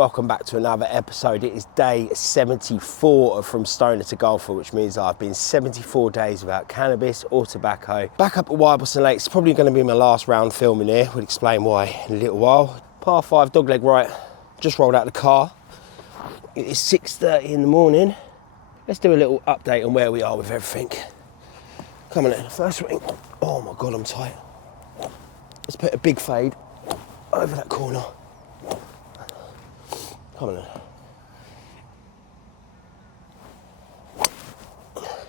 welcome back to another episode. It is day 74 from Stoner to Golfer, which means I've been 74 days without cannabis or tobacco. Back up at Wyborston Lake, it's probably going to be my last round filming here. We'll explain why in a little while. Par 5, dogleg right, just rolled out the car. It is 6:30 in the morning. Let's do a little update on where we are with everything. Coming in the first swing. Oh my God, I'm tight. Let's put a big fade over that corner. Come on.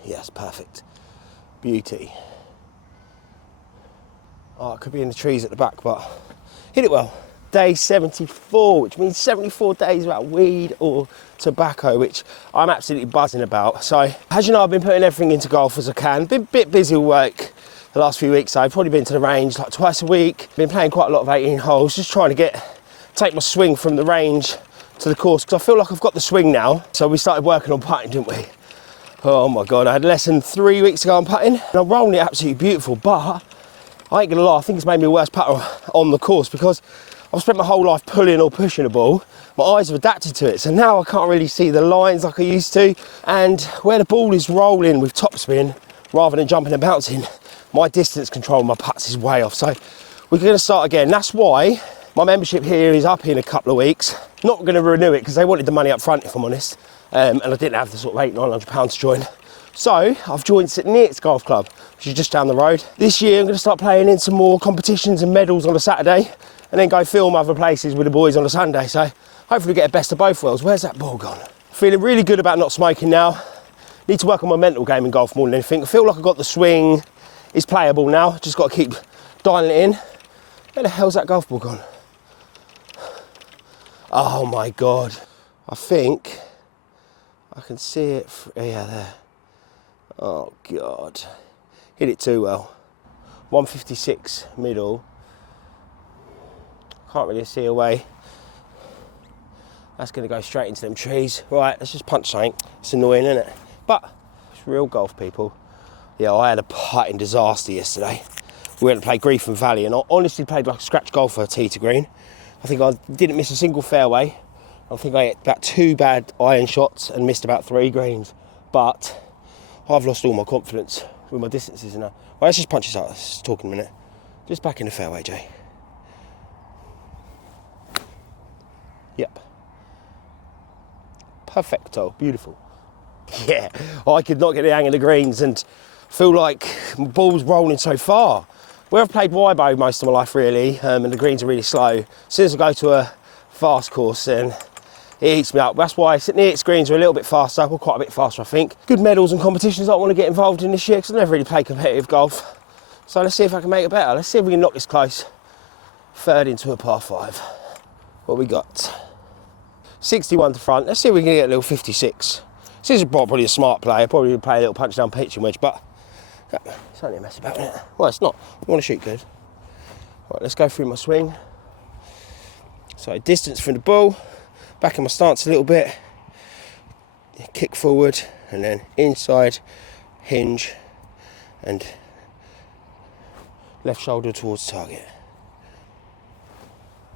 Yes, perfect. Beauty. Oh, it could be in the trees at the back, but hit it well. Day 74, which means 74 days without weed or tobacco, which I'm absolutely buzzing about. So, as you know, I've been putting everything into golf as I can. Been a bit busy with work the last few weeks, so I've probably been to the range like twice a week. Been playing quite a lot of 18 holes, just trying to take my swing from the range to the course, because I feel like I've got the swing now. So we started working on putting, didn't we? Oh my God, I had a lesson 3 weeks ago on putting, and I'm rolling it absolutely beautiful, but I ain't gonna lie, I think it's made me a worse putter on the course because I've spent my whole life pulling or pushing a ball. My eyes have adapted to it, so now I can't really see the lines like I used to, and where the ball is rolling with topspin rather than jumping and bouncing, my distance control of my putts is way off. So we're gonna start again. That's why my membership here is up in a couple of weeks. Not going to renew it because they wanted the money up front, if I'm honest. And I didn't have the sort of £800-900 to join. So I've joined St Neots Golf Club, which is just down the road. This year I'm going to start playing in some more competitions and medals on a Saturday, and then go film other places with the boys on a Sunday. So hopefully get a best of both worlds. Where's that ball gone? Feeling really good about not smoking now. Need to work on my mental game in golf more than anything. I feel like I've got the swing. It's playable now. Just got to keep dialing it in. Where the hell's that golf ball gone? Oh my God, I think I can see it, yeah, there. Oh God, hit it too well. 156 middle, can't really see away. That's gonna go straight into them trees. Right, let's just punch something. It's annoying, isn't it? But it's real golf, people. Yeah, I had a putting disaster yesterday. We went to play Griffin Valley, and I honestly played like a scratch golfer tee to green. I think I didn't miss a single fairway. I think I hit about 2 bad iron shots and missed about 3 greens. But I've lost all my confidence with my distances now. Well, let's just punch this out. Let's talk in a minute. Just back in the fairway, Jay. Yep. Perfecto. Beautiful. Yeah. I could not get the hang of the greens and feel like my ball's rolling so far. Where I've played Wybo most of my life, really, and the greens are really slow. As soon as I go to a fast course, then it eats me up. That's why St Neots greens are a little bit faster, or quite a bit faster, I think. Good medals and competitions I want to get involved in this year, because I never really played competitive golf. So let's see if I can make it better. Let's see if we can knock this close. Third into a par 5. What we got? 61 to front. Let's see if we can get a little 56. This is probably a smart play. Probably play a little punch down pitching wedge, but it's only a mess about, isn't it? Well, it's not. We want to shoot good. Right, let's go through my swing. So distance from the ball, back in my stance a little bit, kick forward, and then inside, hinge, and left shoulder towards target.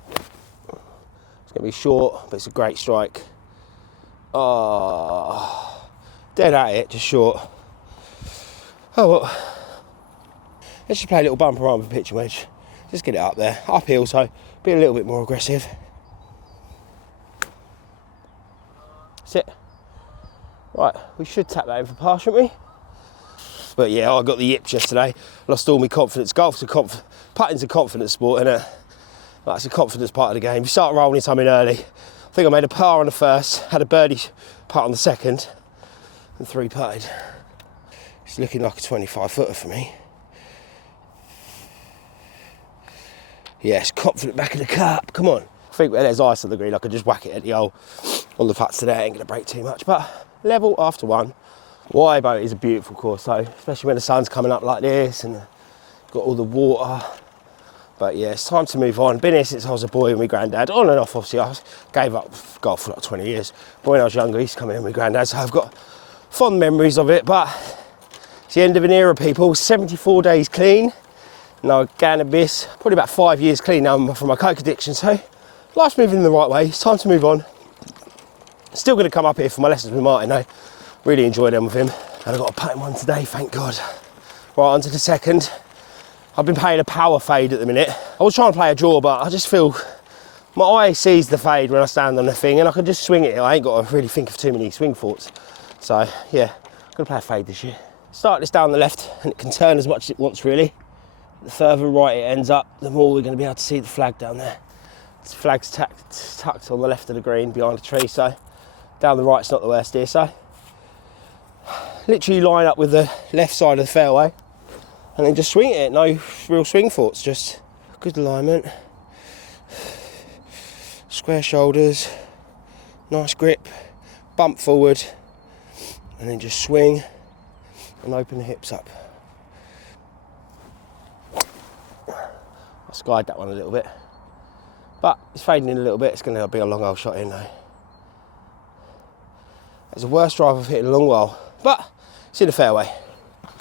It's going to be short, but it's a great strike. Oh, dead at it, just short. Oh well, let's just play a little bumper arm with pitch wedge. Just get it up there, uphill, so be a little bit more aggressive. That's it. Right, we should tap that in for par, shouldn't we? But yeah, I got the yips yesterday. Lost all my confidence. Golf's putting's a confidence sport, isn't it? That's a confidence part of the game. You start rolling something early. I think I made a par on the first, had a birdie putt on the second, and 3 putted. It's looking like a 25-footer for me. Yes, confident back in the cup. Come on. I think where there's ice on the green, I could just whack it at the hole on the putts today. Ain't going to break too much, but level after 1. Wybo is a beautiful course, though, especially when the sun's coming up like this and got all the water. But yeah, it's time to move on. Been here since I was a boy with my granddad. On and off, obviously. I gave up golf for like 20 years. But when I was younger, I used to come in with my granddad, so I've got fond memories of it. But it's the end of an era, people. 74 days clean. No cannabis. Probably about 5 years clean now from my coke addiction. So life's moving in the right way. It's time to move on. Still going to come up here for my lessons with Martin though. Really enjoy them with him. And I've got a putting one today, thank God. Right, on to the second. I've been playing a power fade at the minute. I was trying to play a draw, but I just feel my eye sees the fade when I stand on the thing and I can just swing it. I ain't got to really think of too many swing thoughts. So yeah, I'm going to play a fade this year. Start this down the left and it can turn as much as it wants really. The further right it ends up, the more we're going to be able to see the flag down there. The flag's tucked on the left of the green behind a tree, so down the right's not the worst here. So literally line up with the left side of the fairway and then just swing it. No real swing thoughts, just good alignment, square shoulders, nice grip, bump forward, and then just swing and open the hips up. I skied that one a little bit, but it's fading in a little bit. It's going to be a long old shot in though. It's the worst drive I've hit in a long while, but it's in the fairway.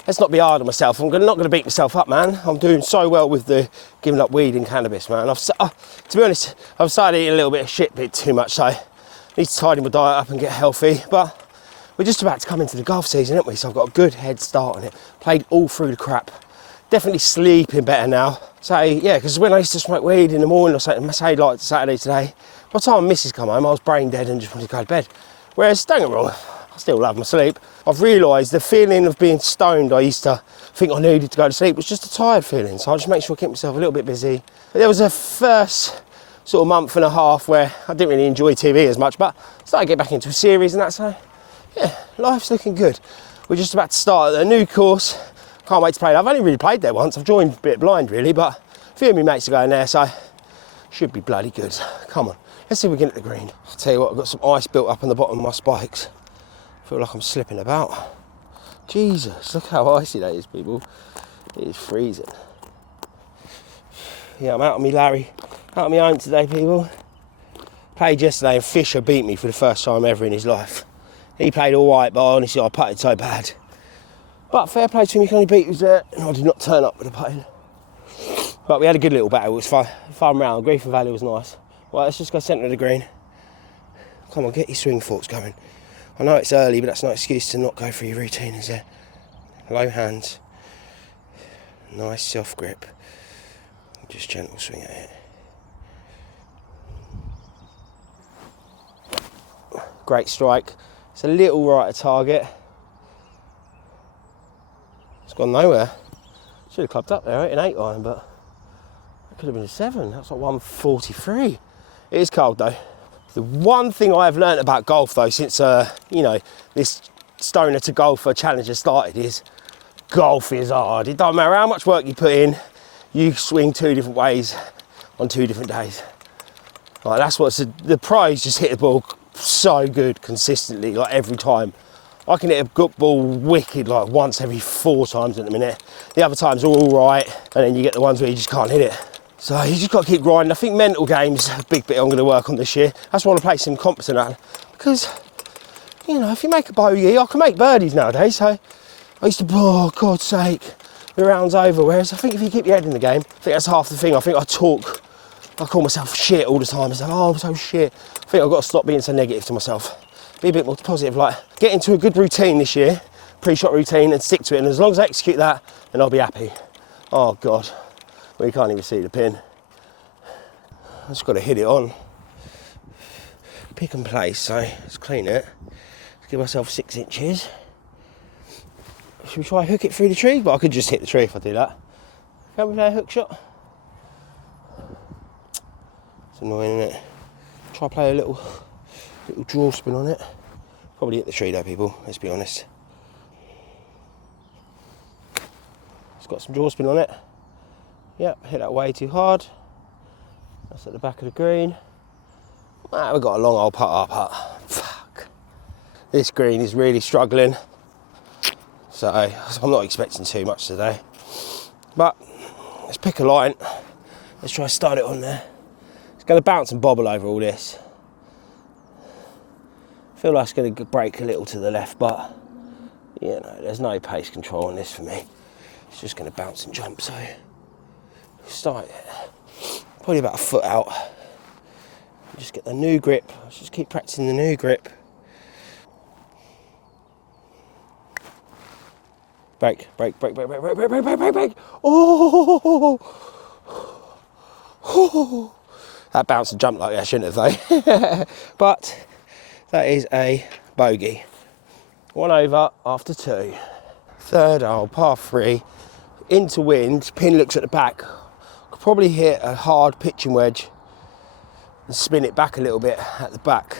Let's not be hard on myself. I'm not going to beat myself up, man. I'm doing so well with the giving up weed and cannabis, man. To be honest, I've started eating a little bit of shit, bit too much, so I need to tidy my diet up and get healthy. But we're just about to come into the golf season, aren't we? So I've got a good head start on it. Played all through the crap. Definitely sleeping better now. So yeah, because when I used to smoke weed in the morning or something, say like Saturday today, by the time Mrs come home, I was brain dead and just wanted to go to bed. Whereas, don't get me wrong, I still love my sleep. I've realised the feeling of being stoned I used to think I needed to go to sleep was just a tired feeling. So I just make sure I keep myself a little bit busy. But there was a first sort of month and a half where I didn't really enjoy TV as much, but I started to get back into a series and that, so yeah, life's looking good. We're just about to start a new course. Can't wait to play it. I've only really played there once. I've joined a bit blind really, but a few of my mates are going there, so should be bloody good. Come on, let's see if we can hit the green. I'll tell you what, I've got some ice built up on the bottom of my spikes. I feel like I'm slipping about. Jesus, look how icy that is, people. It is freezing. Yeah, I'm out on me Larry. Out on my own today, people. Played yesterday and Fisher beat me for the first time ever in his life. He played all right, but honestly, I putted so bad. But fair play to him, he can only beat who's there, and I did not turn up with the putting. But we had a good little battle, it was fun round. Griffin Valley was nice. Right, let's just go centre of the green. Come on, get your swing thoughts going. I know it's early, but that's no excuse to not go through your routine, is there? Low hands. Nice soft grip. Just gentle swing at it. Great strike. It's a little right of target. It's gone nowhere. Should have clubbed up there, an 8 iron, but it could have been a 7. That's like 143. It is cold though. The one thing I've learned about golf though, since this stoner to golfer challenge has started, is golf is hard. It don't matter how much work you put in, you swing 2 different ways on 2 different days. Like that's what's the pros just hit the ball so good consistently, like every time. I can hit a good ball wicked like once every 4 times at the minute. The other times are all right, and then you get the ones where you just can't hit it. So you just got to keep grinding. I think mental games, a big bit I'm going to work on this year. That's what I want to play some competent at. Because, if you make a bogey, I can make birdies nowadays. So I used to, oh, God's sake, the round's over. Whereas I think if you keep your head in the game, I think that's half the thing. I think I call myself shit all the time. I say, oh, I'm so shit. I think I've got to stop being so negative to myself. Be a bit more positive, like get into a good routine this year, pre-shot routine, and stick to it. And as long as I execute that, then I'll be happy. Oh God, well, you can't even see the pin. I just got to hit it on. Pick and place, so let's clean it. Let's give myself 6 inches. Should we try and hook it through the tree? But I could just hit the tree if I do that. Can we play a hook shot? It's annoying, isn't it? Try play a little draw spin on it. Probably hit the tree though, people, let's be honest. It's got some draw spin on it. Yep, hit that way too hard. That's at the back of the green. Ah, we've got a long old putt. Fuck. This green is really struggling. So I'm not expecting too much today. But let's pick a line. Let's try and start it on there. It's going to bounce and bobble over all this. I feel like it's going to break a little to the left, but there's no pace control on this for me. It's just going to bounce and jump, so start it. Probably about a foot out. Just get the new grip. Let's just keep practicing the new grip. Brake, brake, brake, brake, brake, brake, brake, brake, brake, brake, brake. Oh! Oh! That bounced and jumped like that, shouldn't have though. But that is a bogey. 1 over after 2. Third hole, par 3. Into wind, pin looks at the back. Could probably hit a hard pitching wedge and spin it back a little bit at the back.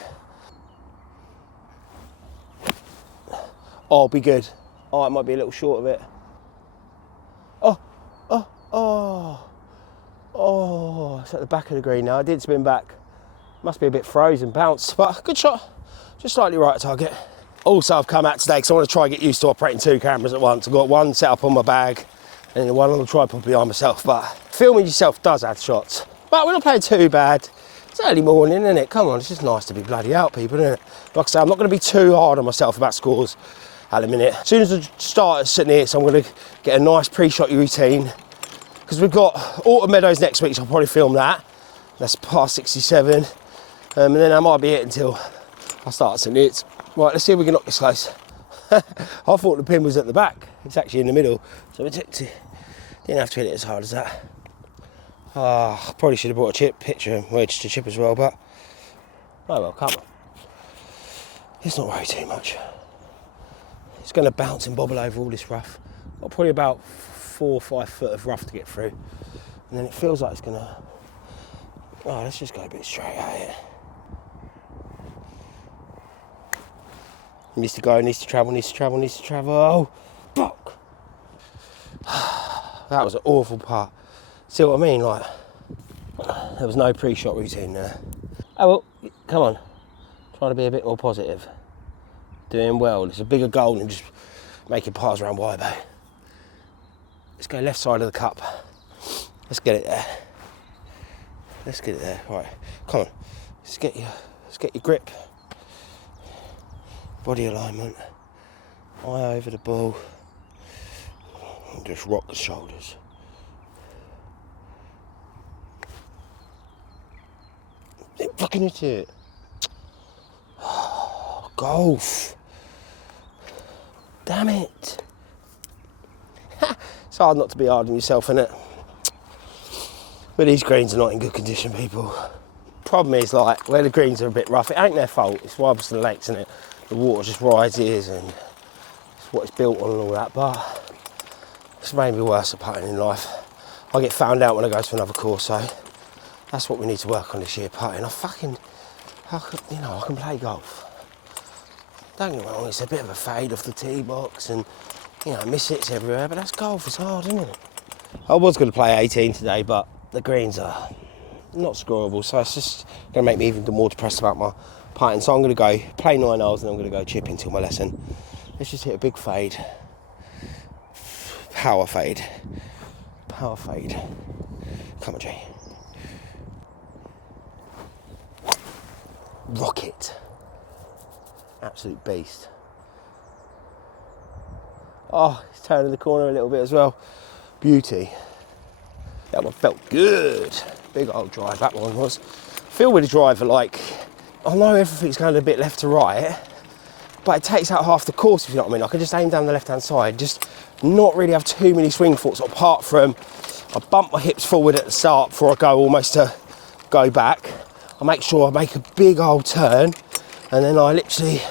Oh, be good. Oh, it might be a little short of it. Oh, oh, oh. Oh, it's at the back of the green now. I did spin back. Must be a bit frozen, bounced, but good shot. Just slightly right target. Also, I've come out today because I want to try and get used to operating 2 cameras at once. I've got one set up on my bag and then one on the tripod behind myself, but filming yourself does add shots. But we're not playing too bad. It's early morning, isn't it? Come on, it's just nice to be bloody out, people, isn't it? Like I say, I'm not going to be too hard on myself about scores at the minute. As soon as I start sitting here, so I'm going to get a nice pre-shot routine, because we've got Autumn Meadows next week, so I'll probably film that. That's par 67, and then that might be it until I start sitting it. Right, let's see if we can knock this close. I thought the pin was at the back. It's actually in the middle, so we didn't have to hit it as hard as that. Probably should have brought a chip pitcher and wedge to chip as well, but oh well, come on. Let's not worry too much. It's going to bounce and bobble over all this rough. Got probably about 4 or 5 foot of rough to get through, and then it feels like it's going to. Oh, let's just go a bit straight at it. Needs to go, needs to travel, needs to travel, needs to travel. Oh, fuck! That was an awful part. See what I mean? Like, there was no pre-shot routine there. Oh well, come on. Trying to be a bit more positive. Doing well. It's a bigger goal than just making pars around Waibo. Let's go left side of the cup. Let's get it there. Let's get it there. Right, come on. Let's get your grip. Body alignment. Eye over the ball. And just rock the shoulders. Fucking idiot. Oh, golf. Damn it. It's hard not to be hard on yourself, innit? But these greens are not in good condition, people. Problem is, like, where the greens are a bit rough, it ain't their fault. It's Wibbleston Lakes, isn't it? The water just rises and it's what it's built on and all that, but it's made me worse at putting in life. I get found out when I go to another course, so that's what we need to work on this year, putting. I can play golf. Don't get me wrong, it's a bit of a fade off the tee box and, miss hits everywhere, but that's golf, it's hard, isn't it? I was going to play 18 today, but the greens are not scoreable, so it's just going to make me even more depressed about my putting. So I'm going to go play 9 holes and I'm going to go chip until my lesson. Let's just hit a big fade. Power fade. Power fade. Come on, Jay. Rocket. Absolute beast. Oh, it's turning the corner a little bit as well. Beauty. That one felt good. Big old drive, that one was. Feel with the driver, like, I know everything's going a bit left to right, but it takes out half the course, if you know what I mean. I can just aim down the left-hand side, just not really have too many swing thoughts, apart from I bump my hips forward at the start before I go almost to go back. I make sure I make a big old turn, and then I literally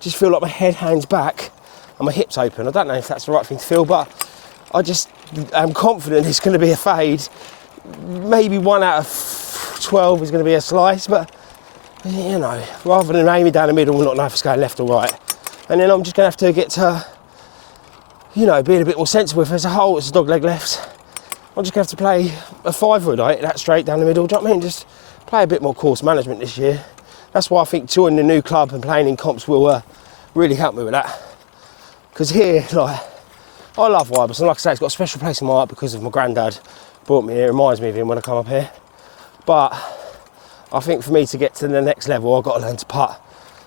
just feel like my head hangs back and my hips open. I don't know if that's the right thing to feel, but I just am confident it's going to be a fade. Maybe 1 out of 12 is going to be a slice, but rather than aiming down the middle and not know if it's going left or right. And then I'm just going to have to get to, being a bit more sensible. If there's a hole, it's a dog leg left. I'm just going to have to play a 5-wood, that straight down the middle. Do you know what I mean? Just play a bit more course management this year. That's why I think joining the new club and playing in comps will really help me with that. Because here, I love Wibbleston. Like I say, it's got a special place in my heart because of my granddad brought me here. It reminds me of him when I come up here. But I think for me to get to the next level, I've got to learn to putt.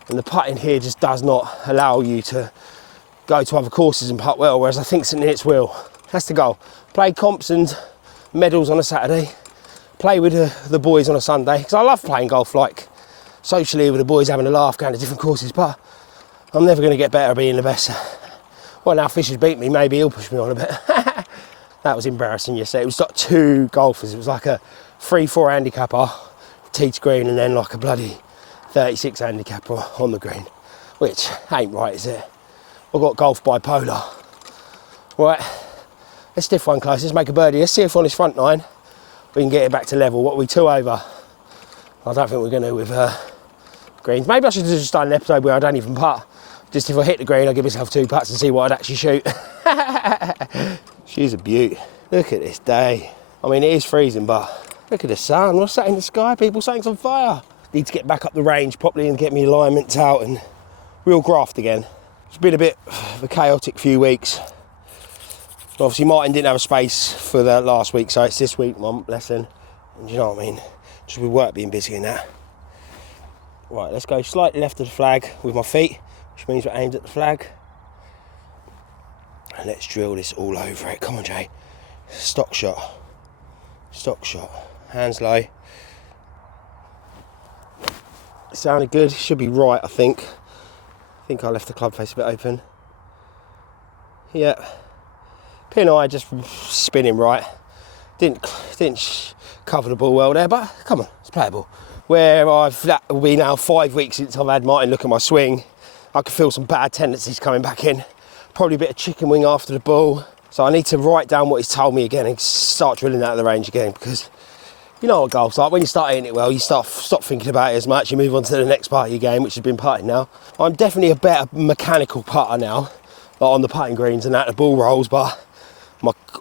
And the putting here just does not allow you to go to other courses and putt well, whereas I think St Neots will. That's the goal. Play comps and medals on a Saturday. play with the boys on a Sunday, because I love playing golf, like socially with the boys, having a laugh, going to different courses, but I'm never going to get better at being the best. Well, now Fisher's beat me, maybe he'll push me on a bit. That was embarrassing yesterday. It was like 2 golfers. It was like a 3-4 handicapper, tee to green, and then like a bloody 36 handicapper on the green, which ain't right, is it? I've got golf bipolar. Right, let's stiff one close. Let's make a birdie. Let's see if on this front 9 we can get it back to level. What are we, 2 over? I don't think we're going to with greens. Maybe I should have just done an episode where I don't even putt. Just if I hit the green, I'll give myself 2 putts and see what I'd actually shoot. She's a beaut. Look at this day. I mean, it is freezing, but look at the sun. What's that in the sky, people? Something's on fire. Need to get back up the range properly and get me alignments out and real graft again. It's been a bit of a chaotic few weeks. Obviously, Martin didn't have a space for the last week, so it's this week, my lesson. And you know what I mean? Just with work being busy and that. Right, let's go slightly left of the flag with my feet, which means we're aimed at the flag. And let's drill this all over it. Come on, Jay. Stock shot. Stock shot. Hands low. Sounded good. Should be right, I think. I think I left the club face a bit open. Yeah. Pin eye just spinning right. Didn't cover the ball well there, but come on, it's playable. That will be now 5 weeks since I've had Martin look at my swing. I can feel some bad tendencies coming back in. Probably a bit of chicken wing after the ball. So I need to write down what he's told me again and start drilling out of the range again, because you know what golf's like. When you start hitting it well, you stop thinking about it as much. You move on to the next part of your game, which has been putting now. I'm definitely a better mechanical putter now, like on the putting greens and that, the ball rolls, but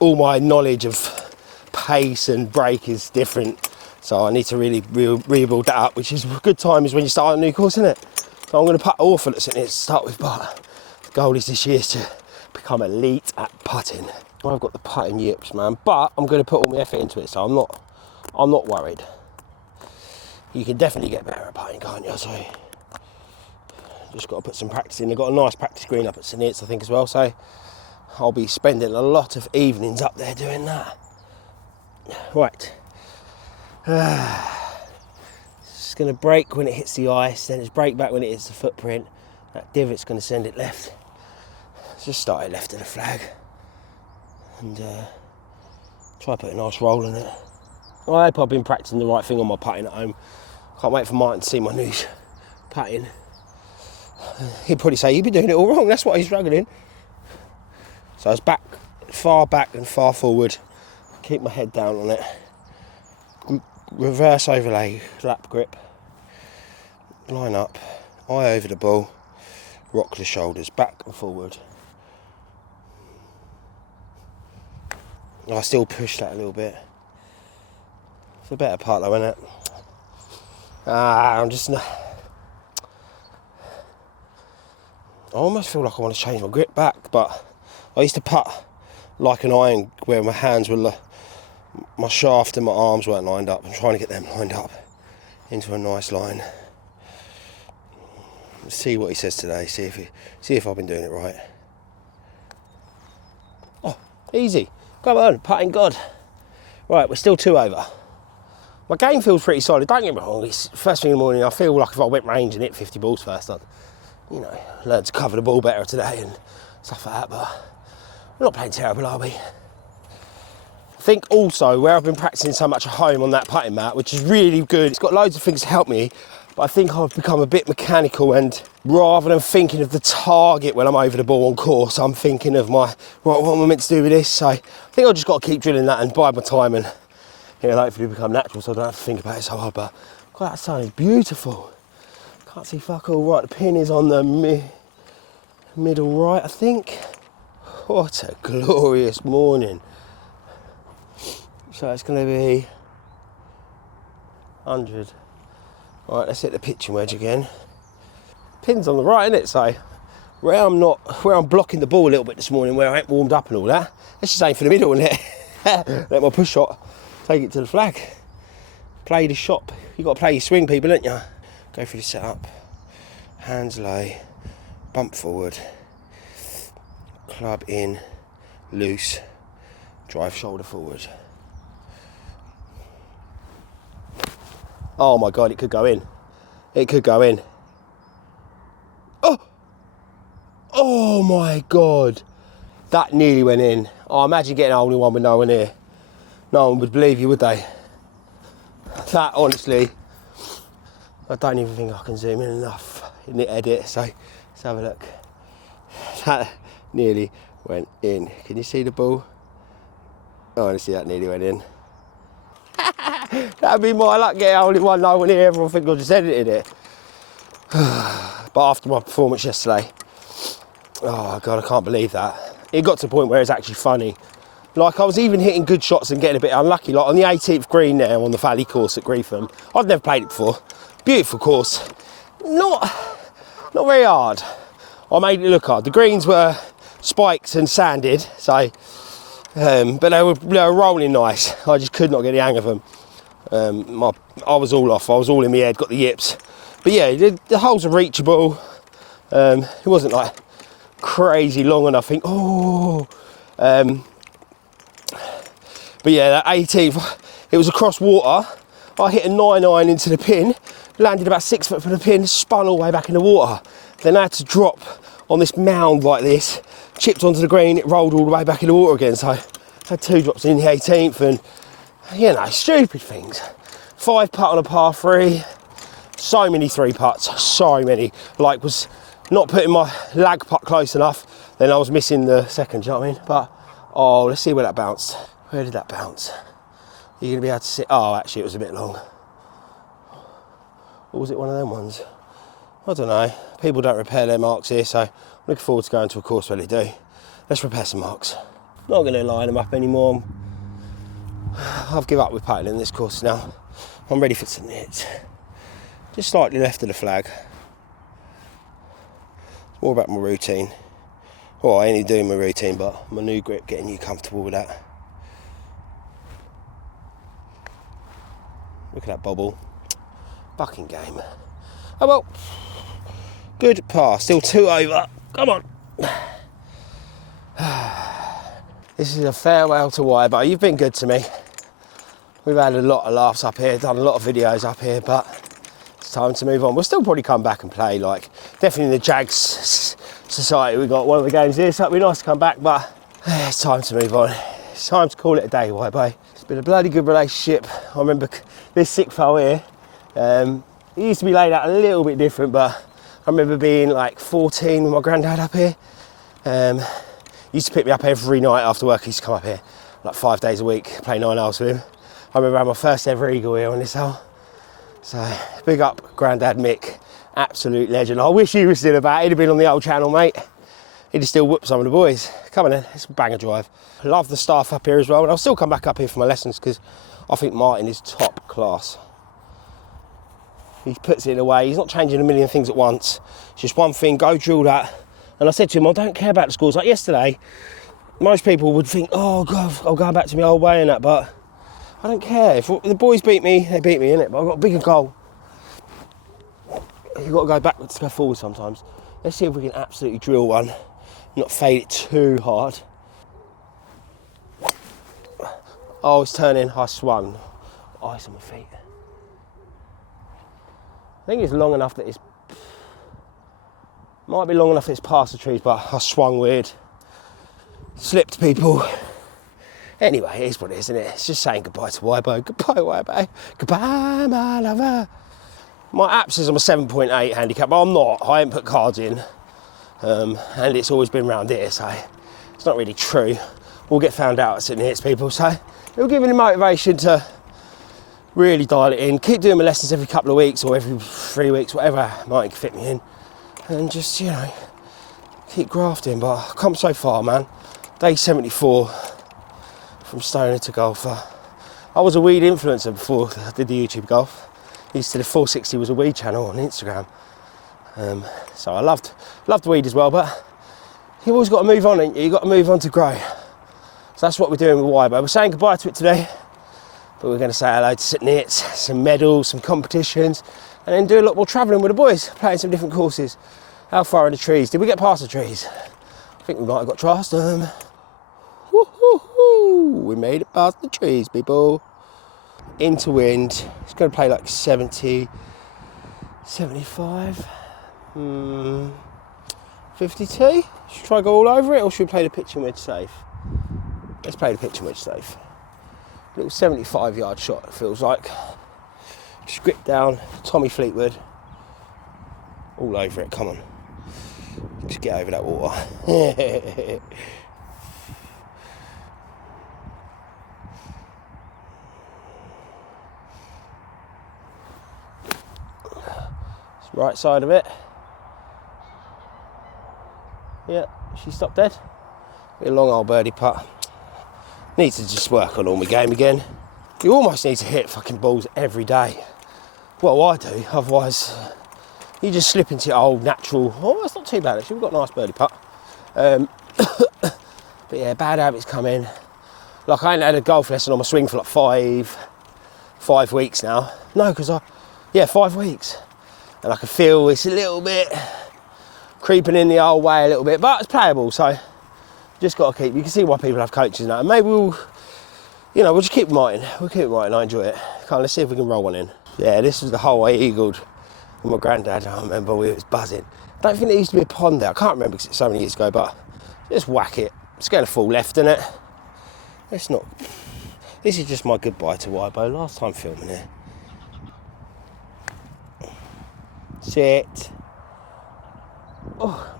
all my knowledge of pace and break is different. So I need to really rebuild that up, which is a good time is when you start a new course, isn't it? So I'm going to putt awful at it to start with, but the goal is this year to become elite at putting. I've got the putting yips, man, but I'm going to put all my effort into it, so I'm not worried. You can definitely get better at putting, can't you? So just got to put some practice in. They've got a nice practice green up at St Neots, I think, as well, so I'll be spending a lot of evenings up there doing that. Right. It's going to break when it hits the ice, then it's break back when it hits the footprint. That divot's going to send it left. Just start it left of the flag and try to put a nice roll in it. I hope I've been practicing the right thing on my putting at home. Can't wait for Martin to see my new putting. He'd probably say, you've been doing it all wrong, that's why he's struggling. So I was far back and far forward. Keep my head down on it. Reverse overlay, lap grip. Line up, eye over the ball. Rock the shoulders back and forward. I still push that a little bit. It's a better part though, isn't it? I almost feel like I want to change my grip back, but I used to putt like an iron where my hands were, my shaft and my arms weren't lined up. I'm trying to get them lined up into a nice line. Let's see what he says today, see if I've been doing it right. Oh, easy. Come on, putting God. Right, we're still 2 over. My game feels pretty solid, don't get me wrong. It's first thing in the morning, I feel like if I went range and hit 50 balls first, I'd, learn to cover the ball better today and stuff like that, but we're not playing terrible, are we? I think also where I've been practicing so much at home on that putting mat, which is really good, it's got loads of things to help me, but I think I've become a bit mechanical, and rather than thinking of the target when I'm over the ball on course, I'm thinking of what am I meant to do with this? So I think I've just got to keep drilling that and bide my time and hopefully become natural so I don't have to think about it so hard. But God, that sun is beautiful. Can't see fuck all. Right, the pin is on the middle right, I think. What a glorious morning. So it's going to be 100. Right, let's hit the pitching wedge again. Pin's on the right, isn't it? So where I'm blocking the ball a little bit this morning, where I ain't warmed up and all that, let's just aim for the middle and let my push shot take it to the flag. Play the shot. You got to play your swing, people, don't you? Go through the setup. Hands low, bump forward, club in, loose, drive shoulder forward. Oh my God, it could go in. It could go in. Oh! Oh my God. That nearly went in. Oh, imagine getting a hole in one with no one here. No one would believe you, would they? That, honestly, I don't even think I can zoom in enough in the edit, so let's have a look. That nearly went in. Can you see the ball? Oh, honestly, that nearly went in. That'd be my luck, getting only one, no one here, everyone think I just edited it. But after my performance yesterday, oh God, I can't believe that. It got to the point where it's actually funny. Like, I was even hitting good shots and getting a bit unlucky. Like on the 18th green there on the Valley course at Greetham. I'd never played it before. Beautiful course. Not very hard. I made it look hard. The greens were spiked and sanded, so but they were rolling nice. I just could not get the hang of them. I was all off. I was all in my head. Got the yips. But yeah, the holes are reachable. It wasn't like crazy long enough. I think. Oh. But yeah, that 18th, it was across water. I hit a 9-iron into the pin, landed about 6 foot from the pin, spun all the way back in the water. Then I had to drop on this mound like this, chipped onto the green, it rolled all the way back in the water again. So I had 2 drops in the 18th and, you know, stupid things. 5 putt on a par 3, so many 3 putts, so many. Like, was not putting my lag putt close enough, then I was missing the second, do you know what I mean? But, oh, let's see where that bounced. Where did that bounce? You're going to be able to see. Oh, actually, it was a bit long. Or was it one of them ones? I don't know. People don't repair their marks here, so I'm looking forward to going to a course where they do. Let's repair some marks. Not going to line them up anymore. I've given up with putting in this course now. I'm ready for some nits. Just slightly left of the flag. It's more about my routine. Well, I ain't even doing my routine, but my new grip, getting you comfortable with that. Look at that bobble. Fucking game. Oh well. Good par. Still 2 over. Come on. This is a farewell to Wybo. You've been good to me. We've had a lot of laughs up here, done a lot of videos up here, but it's time to move on. We'll still probably come back and play, like, definitely in the Jags Society. We've got one of the games here, so it'd be nice to come back, but it's time to move on. It's time to call it a day, Wybo. It's been a bloody good relationship. I remember this 6th hole here, it used to be laid out a little bit different, but I remember being like 14 with my granddad up here. He used to pick me up every night after work. He used to come up here like 5 days a week, play 9 holes with him. I remember I had my first ever eagle here on this hole. So big up Grandad Mick, absolute legend. I wish he was still about. He'd have been on the old channel, mate. He'd have still whooped some of the boys. Come on then, it's a banger drive. Love the staff up here as well, and I'll still come back up here for my lessons because I think Martin is top class. He puts it in a way, he's not changing a million things at once. It's just one thing, go drill that. And I said to him, I don't care about the scores. Like yesterday, most people would think, oh God, I'm going back to my old way and that, but I don't care. If the boys beat me, they beat me, innit? But I've got a bigger goal. You've got to go backwards to go forward sometimes. Let's see if we can absolutely drill one, not fade it too hard. Oh, it's turning, I swung. Ice on my feet. I think it's long enough that it's, might be long enough that it's past the trees, but I swung weird. Slipped people. Anyway, it is what it is, isn't it? It's just saying goodbye to Wybo. Goodbye, Wybo. Goodbye, my lover. My app says I'm a 7.8 handicap, but I'm not. I haven't put cards in. And it's always been round here, so it's not really true. We'll get found out at Sydney Hits, people, so it'll give me the motivation to really dial it in. Keep doing my lessons every couple of weeks or every 3 weeks, whatever might fit me in. And just, you know, keep grafting. But I've come so far, man. Day 74 from stoner to golfer. I was a weed influencer before I did the YouTube golf. Used to the 460 was a weed channel on Instagram. So I loved weed as well, but you've always got to move on, ain't you? You've got to move on to grow. So that's what we're doing with Wybo. We're saying goodbye to it today, but we're going to say hello to Sydney Hits, some medals, some competitions, and then do a lot more travelling with the boys, playing some different courses. How far in the trees? Did we get past the trees? I think we might have got past them. Woo-hoo-hoo. We made it past the trees, people. into wind. It's going to play like 70, 75, 52. Should we try go all over it, or should we play the pitching wedge safe? Let's play the pitching wedge safe. Little 75-yard shot, it feels like. Just grip down, Tommy Fleetwood. All over it, come on. Just get over that water. Right side of it. Yeah, she stopped dead. Bit of long old birdie putt. Need to just work on all my game again. You almost need to hit fucking balls every day. Well, I do, otherwise you just slip into your old natural, oh, it's not too bad actually, we've got a nice birdie putt. But yeah, bad habits come in. Like I ain't had a golf lesson on my swing for like five weeks now. No, 5 weeks. And I can feel it's a little bit creeping in the old way a little bit, but it's playable, so just got to keep, you can see why people have coaches and that, and maybe we'll just keep writing. We'll keep writing, I enjoy it. Come on, let's see if we can roll one in. Yeah, this was the hole I eagled with my granddad. I remember we was buzzing. I don't think there used to be a pond there. I can't remember because it's so many years ago, but just whack it. It's going to fall left, isn't it? It's not. This is just my goodbye to Wybo. Last time filming it. Sit. Oh,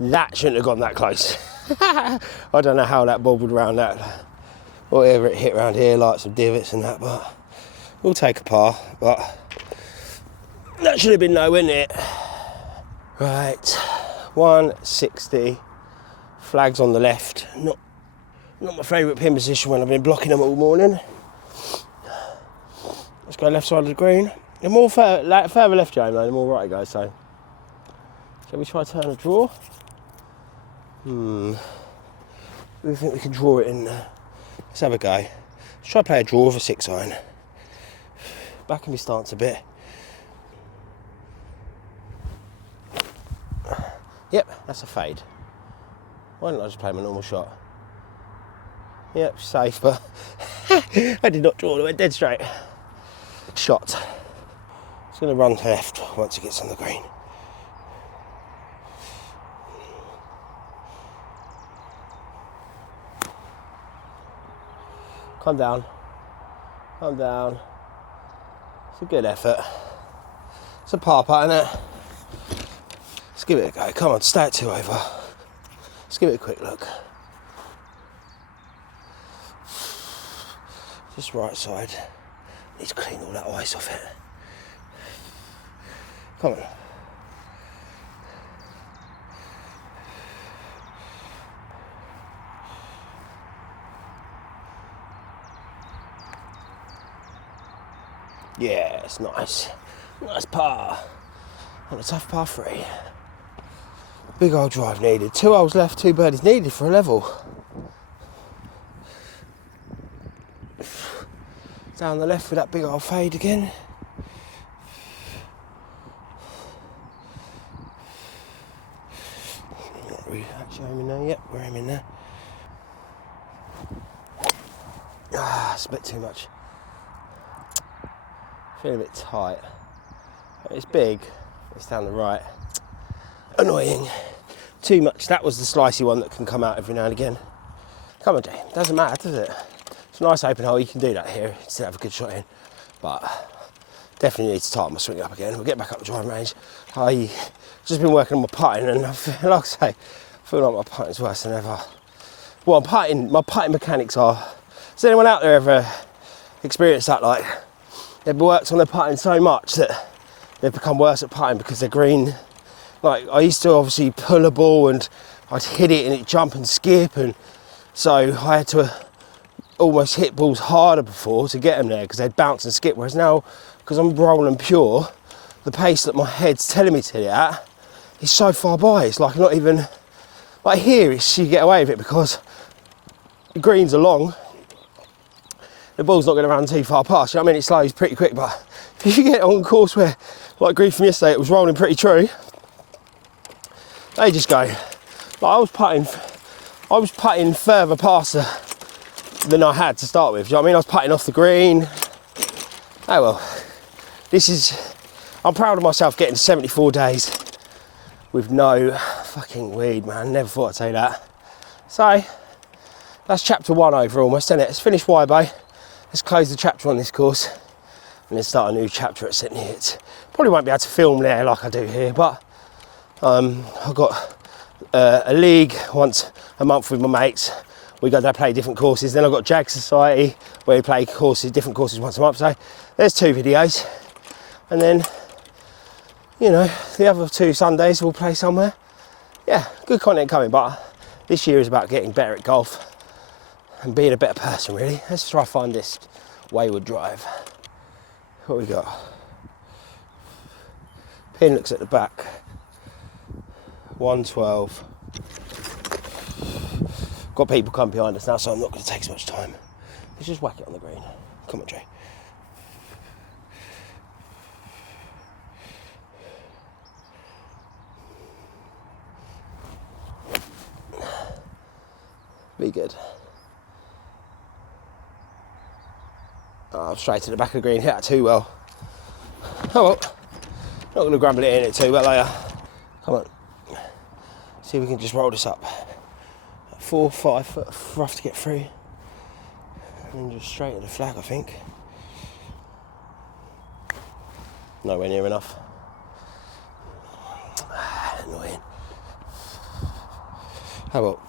that shouldn't have gone that close. I don't know how that bobbled around that. Whatever it hit around here, like some divots and that, but we'll take a par. But that should have been no, wouldn't it? Right, 160. Flags on the left. Not my favourite pin position when I've been blocking them all morning. Let's go left side of the green. The more further left, James, though, the more right it goes. So, shall we try to turn a draw? We think we can draw it in. Let's have a go. Let's try to play a draw with a 6-iron. Back in my stance a bit. Yep, that's a fade. Why don't I just play my normal shot? Yep, safe, but I did not draw, it went dead straight. Shot. It's going to run left once it gets on the green. Calm down. Calm down. It's a good effort. It's a par putt, isn't it? Let's give it a go. Come on, stay at 2 over. Let's give it a quick look. Just right side. Need to clean all that ice off it. Come on. Yeah, it's nice. Nice par. On a tough par 3. Big old drive needed. 2 holes left, 2 birdies needed for a level. Down the left with that big old fade again. Are we actually aiming there? Yep, we're aiming there. It's a bit too much. Feeling a bit tight. It's big, it's down the right. Annoying. Too much. That was the slicey one that can come out every now and again. Come on, Jay. Doesn't matter, does it? It's a nice open hole. You can do that here. Still have a good shot in. But definitely need to tighten my swing up again. We'll get back up the driving range. I've just been working on my putting, and like I say, I feel like my putting's worse than ever. Well, my putting mechanics are. Has anyone out there ever experienced that? Like, they've worked on their putting so much that they've become worse at putting because they're green. Like, I used to obviously pull a ball and I'd hit it and it'd jump and skip, and so I had to almost hit balls harder before to get them there because they'd bounce and skip. Whereas now, because I'm rolling pure, the pace that my head's telling me to hit it at is so far by. It's like not even, like here, you get away with it because the greens are long. The ball's not going to run too far past. You know what I mean? It slows pretty quick, but if you get on course where, like green from yesterday, it was rolling pretty true, they just go. Like I was putting further past than I had to start with. Do you know what I mean? I was putting off the green. Oh well, I'm proud of myself getting 74 days with no fucking weed, man. Never thought I'd say that. So, that's chapter 1 over almost, isn't it? Let's finish Waibo. Let's close the chapter on this course and then start a new chapter at St Neots. Probably won't be able to film there like I do here, but I've got a league once a month with my mates. We go there, play different courses. Then I've got Jag Society where we play different courses once a month. So there's 2 videos. And then, you know, the other 2 Sundays we'll play somewhere. Yeah, good content coming, but this year is about getting better at golf and being a better person, really. Let's try to find this Wayward Drive. What we got? Pin looks at the back. 112. Got people coming behind us now, so I'm not going to take so much time. Let's just whack it on the green. Come on, Jay. Be good. Oh, straight to the back of the green, hit that too well. Oh well, not going to grumble it in it too well, are you? Come on. See if we can just roll this up. 4 or 5 foot rough to get through. And then just straight to the flag, I think. Nowhere near enough. Annoying. How about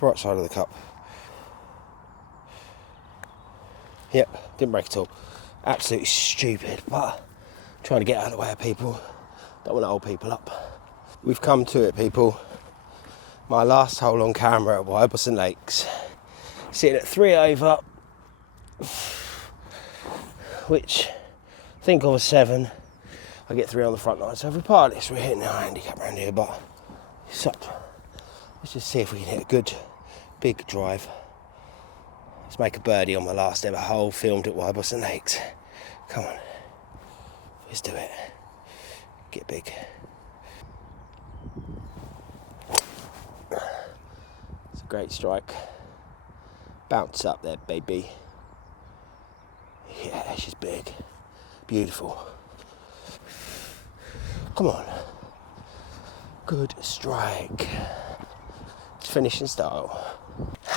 right side of the cup? Yep, didn't break at all. Absolutely stupid, but trying to get out of the way of people. Don't want to hold people up. We've come to it, people. My last hole on camera at Wyberson Lakes. Sitting at 3 over, which I think of a 7. I get 3 on the front line. So if we par this, we're hitting our handicap around here, but it's up. Let's just see if we can hit a good big drive. Let's make a birdie on my last ever hole filmed at Wyberson Lakes. Come on. Let's do it. Get big. It's a great strike. Bounce up there, baby. Yeah, she's big. Beautiful. Come on. Good strike. It's finishing style.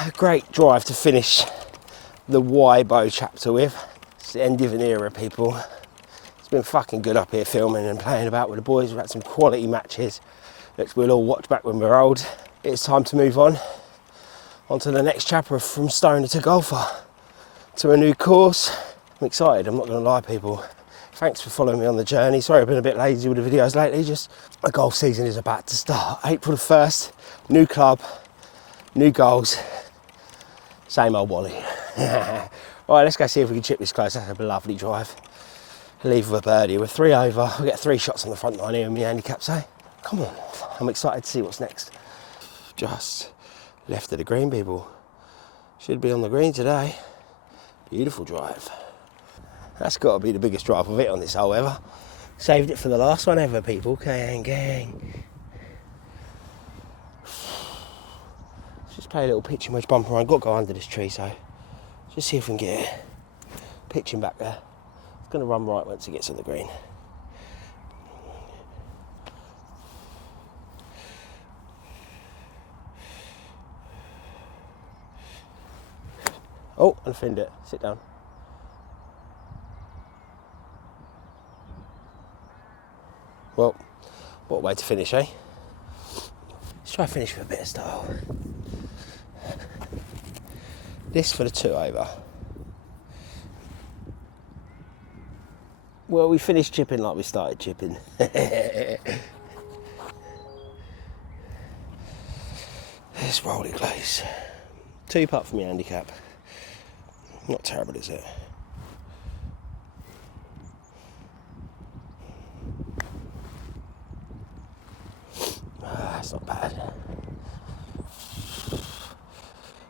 A great drive to finish the Waibo chapter with. It's the end of an era, people. It's been fucking good up here filming and playing about with the boys. We've had some quality matches that we'll all watch back when we're old. It's time to move on to the next chapter of From Stoner to Golfer, to a new course. I'm excited, I'm not going to lie, people. Thanks for following me on the journey. Sorry I've been a bit lazy with the videos lately, just the golf season is about to start. April the 1st, new club, new goals, same old Wally. Right, let's go see if we can chip this close. That's a lovely drive. Leave with a birdie. We're 3 over. We'll get 3 shots on the front line here in my handicap, so come on. I'm excited to see what's next. Just left of the green, people. Should be on the green today. Beautiful drive. That's got to be the biggest drive I've hit on this hole ever. Saved it for the last one ever, people. Gang. Let's just play a little pitching wedge bumper around. Got to go under this tree, so just see if we can get it. Pitching back there. It's going to run right once it gets on the green. Oh, and finned it. Sit down. Well, what a way to finish, eh? Let's try to finish with a bit of style. This for the 2 over. Well, we finished chipping like we started chipping. Let's roll it close. 2 putt for me handicap. Not terrible, is it? That's not bad.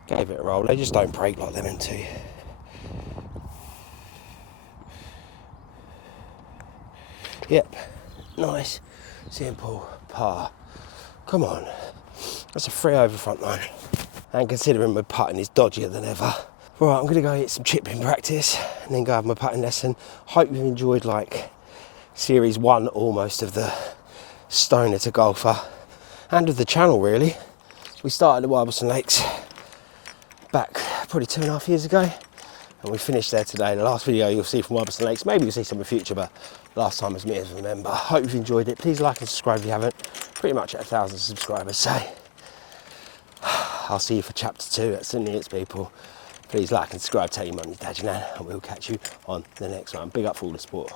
Gave it a roll. They just don't break like they're meant to. Yep. Nice. Simple par. Come on. That's a 3 over front line. And considering my putting is dodgier than ever. Right, I'm gonna go get some chipping practice and then go have my putting lesson. Hope you've enjoyed like series 1 almost of the Stoner to Golfer and of the channel really. We started at Wibbleston Lakes back probably 2.5 years ago and we finished there today. The last video you'll see from Wibbleston Lakes, maybe you'll see some in the future, but last time was me as a member. Hope you've enjoyed it. Please like and subscribe if you haven't. Pretty much at 1,000 subscribers, so I'll see you for chapter 2 at St Neots, people. Please like and subscribe, tell your mum, your dad, your nan, and we'll catch you on the next one. Big up for all the support.